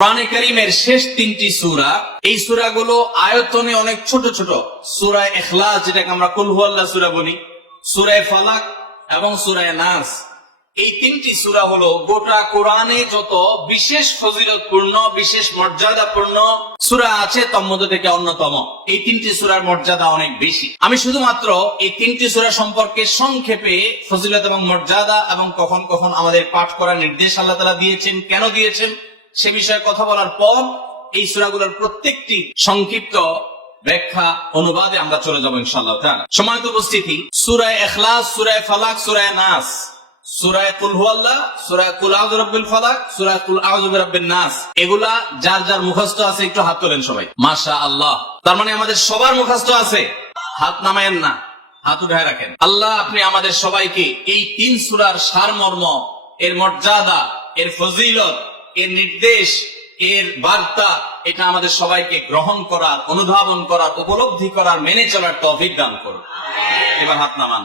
কোরআনে কারীমের শেষ তিনটি সূরা, এই সূরাগুলো আয়তনে অনেক ছোট ছোট। সূরা ইখলাস, যেটাকে আমরা কুল হুয়াল্লাহ সূরা বলি, সূরা ফালাক এবং সূরা নাস, এই তিনটি সূরা হলো গোটা কোরআনে যত বিশেষ ফজিলতপূর্ণ, বিশেষ মর্যাদাপূর্ণ সূরা আছে তার মধ্যে থেকে অন্যতম। এই তিনটি সূরার মর্যাদা অনেক বেশি। আমি শুধুমাত্র এই তিনটি সূরা সম্পর্কে সংক্ষেপে ফজিলত এবং মর্যাদা এবং কখন কখন আমাদের পাঠ করার নির্দেশ আল্লাহ তাআলা দিয়েছেন, কেন দিয়েছেন সে বিষয়ে কথা বলার পর এই সূরাগুলোর প্রত্যেকটি সংক্ষিপ্ত ব্যাখ্যা অনুবাদে আমরা চলে যাব ইনশাআল্লাহ তাআলা। সম্মানিত উপস্থিতি, সূরা ইখলাস, সূরা ফালাক, সূরা নাস, সূরা কুল হুয়াল্লাহ, সূরা কুল আউযু বিরাব্বিল ফালাক, সূরা কুল আউযু বিরাব্বিন নাস, এগুলা যার যার মুখস্থ আছে একটু হাত তোলেন সবাই। মাশাআল্লাহ, তার মানে আমাদের সবার মুখস্থ আছে। হাত নামায়েন না, হাত উঠায় রাখেন। আল্লাহ আপনি আমাদের সবাইকে এই তিন সূরার সারমর্ম, এর মর্যাদা, এর ফজিলত, এর নির্দেশ, এর বার্তা, এটা আমাদের সবাইকে গ্রহণ করার, অনুধাবন করার, উপলব্ধি করার, মেনে চলার তৌফিক দান করুন। এবার হাত নামান।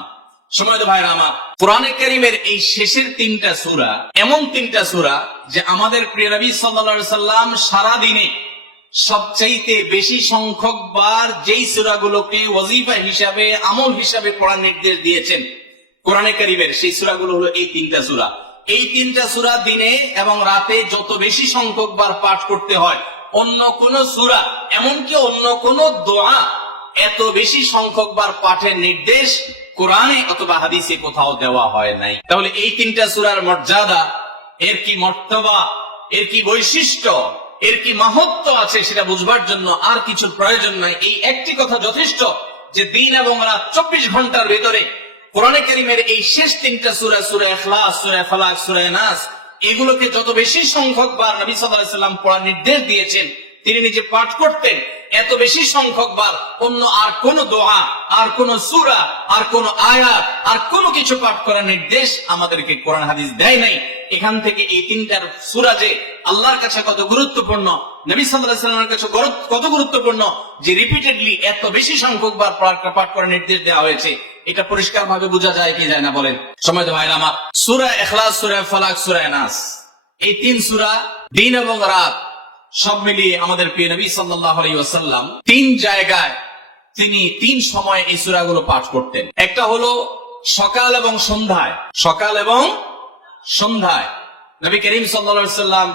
সম্মানিত ভাইরা আমার, কোরআনে কারীমের এই শেষের তিনটা সূরা এমন তিনটা সূরা যে আমাদের প্রিয় নবী সাল্লাল্লাহু আলাইহি সাল্লাম সারা দিনে সবচাইতে বেশি সংখ্যক বার যেই সূরাগুলোকে ওয়াজিফা হিসাবে, আমল হিসাবে পড়ার নির্দেশ দিয়েছেন কোরআনে কারীমের, সেই সূরাগুলো হলো এই তিনটা সূরা। এই তিনটা সূরা দিনে এবং রাতে যত বেশি সংখ্যক বার পাঠ করতে হয়, অন্য কোন সূরা, এমনকি অন্য কোন দোয়া এত বেশি সংখ্যক বার পাঠের নির্দেশ কোরআনে অথবা হাদিসে কোথাও দেওয়া হয় নাই। তাহলে এই তিনটা সূরার মর্যাদা, এর কি মর্তবা, এর কি বৈশিষ্ট্য, এর কি মাহাত্ম্য আছে সেটা বুঝবার জন্য আর কিছু প্রয়োজন নাই। এই একটি কথা যথেষ্ট যে দিন এবং রাত 24 ঘন্টার ভেতরে কোরআনে কারীমের এই শেষ তিনটা সূরা, সূরা ইখলাস, সূরা ফালাক, সূরা নাস, এগুলোকে যত বেশি সংখ্যক বার নবী সাল্লাল্লাহু আলাইহি ওয়াসাল্লাম পড়ার নির্দেশ দিয়েছেন, তিনি নিজে পাঠ করতেন, এত বেশি সংখ্যক বার অন্য আর কোন দোয়া, আর কোন সূরা, আর কোন আয়াত, আর কোন কিছু পাঠ করার নির্দেশ আমাদেরকে কোরআন হাদিস দেয় নাই। এখান থেকে এই তিনটার সূরা যে আল্লাহর কাছে কত গুরুত্বপূর্ণ, নবী সাল্লাল্লাহু আলাইহি ওয়াসাল্লামের কাছে কত গুরুত্বপূর্ণ যে রিপিটেডলি এত বেশি সংখ্যক বার পাঠ করার নির্দেশ দেওয়া হয়েছে, এটা পরিষ্কার ভাবে বোঝা যায় কি যায় না বলেন? সম্মানিত ভাইরা আমার, সূরা ইখলাস, সূরা ফালাক, সূরা নাস, এই তিন সূরা দিন এবং রাত সব মিলিয়ে আমাদের প্রিয় নবী সাল্লাল্লাহু আলাইহি ওয়াসাল্লাম তিন জায়গায়, তিনি তিন সময় এই সূরাগুলো পাঠ করতেন। একটা হলো সকাল এবং সন্ধ্যায়। সকাল এবং সন্ধ্যায় নবী করিম সাল্লাল্লাহু আলাইহি ওয়াসাল্লাম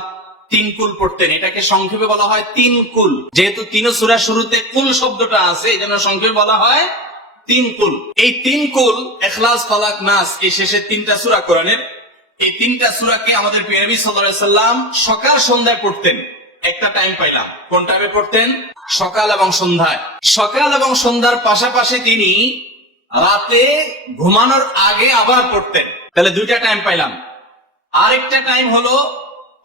তিন কুল পড়তেন। এটাকে সংক্ষেপে বলা হয় তিন কুল। যেহেতু তিন সূরা শুরুতে কুল শব্দটা আছে, এজন্য সংক্ষেপে বলা হয় তিন কুল। এই তিন কুল ইখলাস, ফালাক, নাস, এই শেষের তিনটা সূরা কোরআনের, এই তিনটা সূরাকে আমাদের প্রিয় নবী সাল্লাল্লাহু আলাইহি ওয়াসাল্লাম সকাল সন্ধ্যায় পড়তেন। একটা টাইম পাইলাম, কোন টাইমে পড়তেন? সকাল এবং সন্ধ্যায়। সকাল এবং সন্ধ্যার পাশাপাশি তিনি রাতে ঘুমানোর আগে আবার পড়তেন। তাহলে দুইটা টাইম পাইলাম। আরেকটা টাইম হলো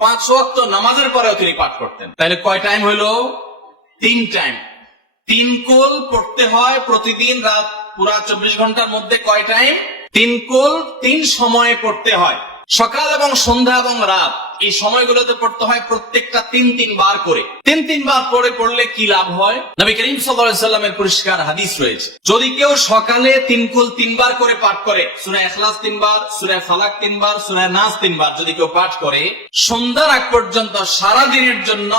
5 ওয়াক্ত নামাজের পরেও তিনি পাঠ করতেন। তাহলে কয় টাইম হলো? 3 টাইম। 3 কুল পড়তে হয় প্রতিদিন, রাত পুরা 24 ঘন্টার মধ্যে কয় টাইম? 3 কুল 3 সময়ে পড়তে হয়। সকাল এবং সন্ধ্যা এবং রাত এই সময়গুলোতে পড়তে হয় প্রত্যেকটা 3 বার করে। 3 বার পরে পড়লে কি লাভ হয়? নবী করিম সাল্লাল্লাহু আলাইহি ওয়াসাল্লামের পরিষ্কার হাদিস রয়েছে, যদি কেউ সকালে 3 কুল 3 বার করে পাঠ করে, সূরা ইখলাস 3 বার, সূরা ফালাক 3 বার, সূরা নাস 3 বার যদি কেউ পাঠ করে, সন্ধ্যার আগ পর্যন্ত সারা দিনের জন্য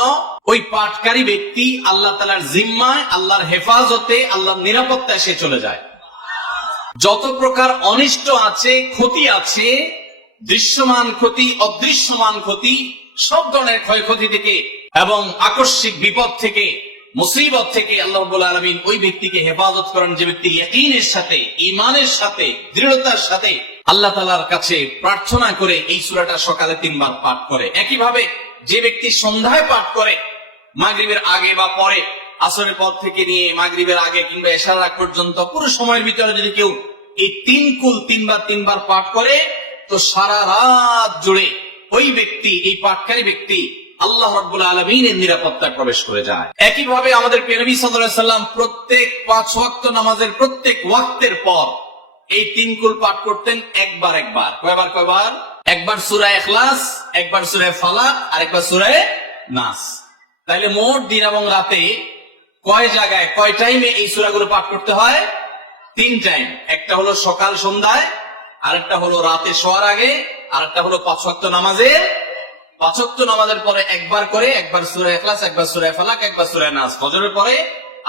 ওই পাঠকারী ব্যক্তি আল্লাহ তাআলার জিম্মায়, আল্লাহর হেফাজতে, আল্লাহর নিরাপত্তায় সে চলে যায়। যত প্রকার অনিষ্ট আছে, ক্ষতি আছে, দৃশ্যমান ক্ষতি, অদৃশ্যমান ক্ষতি, সব ধরনের ক্ষয়ক্ষতি থেকে এবং আকস্মিক বিপদ থেকে, মুসিবত থেকে আল্লাহ রাব্বুল আলামিন ওই ব্যক্তিকে হেফাজত করেন, যে ব্যক্তি ইয়াকিনের সাথে, ঈমানের সাথে, দৃঢ়তার সাথে আল্লাহ তাআলার কাছে প্রার্থনা করে এই সূরাটা সকালে 3 বার পাঠ করে। একইভাবে যে ব্যক্তি সন্ধ্যায় পাঠ করে, মাগরিবের আগে বা পরে, আসরের পর থেকে নিয়ে মাগরিবের আগে কিংবা এশার আগ পর্যন্ত পুরো সময়ের ভিতরে যদি কেউ এই 3 কুল 3 বার পাঠ করে, তো সারা রাত জুড়ে ওই ব্যক্তি, এই পাঠকারী ব্যক্তি আল্লাহ রাব্বুল আলামিনের নিরাপত্তায় প্রবেশ করে যায়। একইভাবে আমাদের প্রিয় নবী সাল্লাল্লাহু আলাইহি ওয়াসাল্লাম প্রত্যেক 5 ওয়াক্ত নামাজের প্রত্যেক ওয়াক্তের পর এই 3 কুল পাঠ করতেন একবার। কয়বার? একবার সূরা ইখলাস, একবার সূরা ফালাক, আর একবার সূরা নাস। তাইলে মোট দিন এবং রাতে কয় জায়গায়, কয় টাইমে এই সূরাগুলো পাঠ করতে হয়? 3 টাইম। একটা হলো সকাল সন্ধ্যায়, আরেকটা হলো রাতে শোয়ার আগে, আরেকটা হলো 5 ওয়াক্ত নামাজের 5 ওয়াক্ত নামাজের পরে একবার করে, একবার সূরা ইখলাস, একবার সূরা ফালাক, একবার সূরা নাস, ফজরের পরে,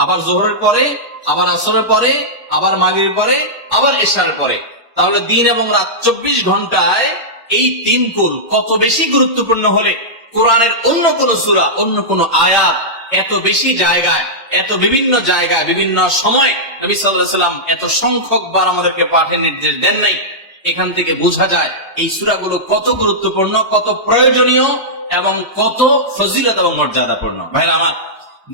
আবার যোহরের পরে, আবার আসরের পরে, আবার মাগরিবের পরে, আবার এশার পরে। তাহলে দিন এবং রাত 24 ঘন্টায় এই 3 কুল কত বেশি গুরুত্বপূর্ণ হলে কোরআনের অন্য কোন সূরা, অন্য কোন আয়াত এত বেশি জায়গায়, এত বিভিন্ন জায়গায়, বিভিন্ন সময় নবী সাল্লাল্লাহু আলাইহি ওয়াসাল্লাম এত সংখ্যক বার আমাদেরকে পাঠের নির্দেশ দেন নাই। এখান থেকে বোঝা যায় এই সূরাগুলো কত গুরুত্বপূর্ণ, কত প্রয়োজনীয় এবং কত ফজিলত এবং মর্যাদাপূর্ণ। ভাইরা আমার,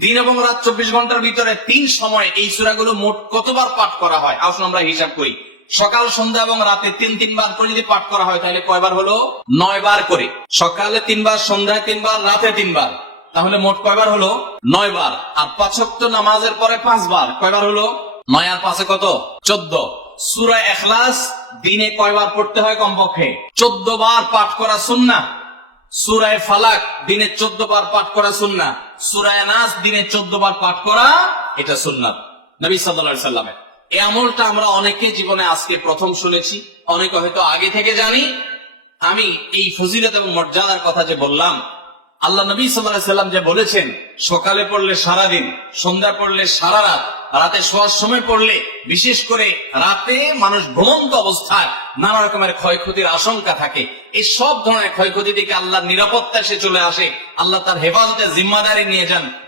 দিন এবং রাত 24 ঘন্টার ভিতরে 3 সময় এই সূরাগুলো মোট কতবার পাঠ করা হয়? আসুন আমরা হিসাব করি। সকাল, সন্ধ্যা এবং রাতে 3 বার করে যদি পাঠ করা হয় তাহলে কয়বার হলো? 9 বার করে। সকালে 3 বার, সন্ধ্যায় 3 বার, রাতে 3 বার, তাহলে মোট কয়বার হলো? 9 বার। আর 5 ওয়াক্ত নামাজের পরে 5 বার, কয়বার হলো? 9 আর 5 কত? 14। সূরা ইখলাস দিনে কয়বার পড়তে হয়? কমপক্ষে 14 বার পাঠ করা সুন্নাহ। সূরা ফালাক দিনে 14 বার পাঠ করা সুন্নাহ। সূরা নাস দিনে 14 বার পাঠ করা, এটা সুন্নাত নবী সাল্লাল্লাহু আলাইহি ওয়াসাল্লামের। এই আমলটা আমরা অনেকে জীবনে আজকে প্রথম শুনেছি, অনেকে হয়তো আগে থেকে জানি। আমি এই ফজিলত এবং মর্যাদার কথা যে বললাম, আল্লাহ নবী সাল্লাল্লাহু আলাইহি ওয়াসাল্লাম যে বলেছেন সকালে পড়লে সারাদিন, সন্ধ্যা পড়লে সারা রাত, রাতে শোয়ার সময় পড়লে, বিশেষ করে রাতে মানুষ ঘুমন্ত অবস্থায় নানা রকমের ক্ষয়ক্ষতির আশঙ্কা থাকে। এই সব ধরনের ক্ষয়ক্ষতি থেকে আল্লাহর নিরাপত্তা সে চলে আসে। আল্লাহ তার হেফাজতের জিম্মাদারি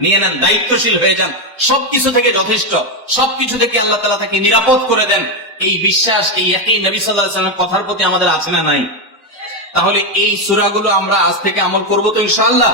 নিয়ে নেন, দায়িত্বশীল হয়ে যান। সবকিছু থেকে যথেষ্ট, সবকিছু থেকে আল্লাহ তাআলা তাকে নিরাপদ করে দেন। এই বিশ্বাস, এই ইয়াকিন নবী সাল্লাল্লাহু আলাইহি ওয়াসাল্লামের কথার প্রতি আমাদের আছে না নাই? তাহলে এই সূরাগুলো আমরা আজ থেকে আমল করব তো ইনশাআল্লাহ।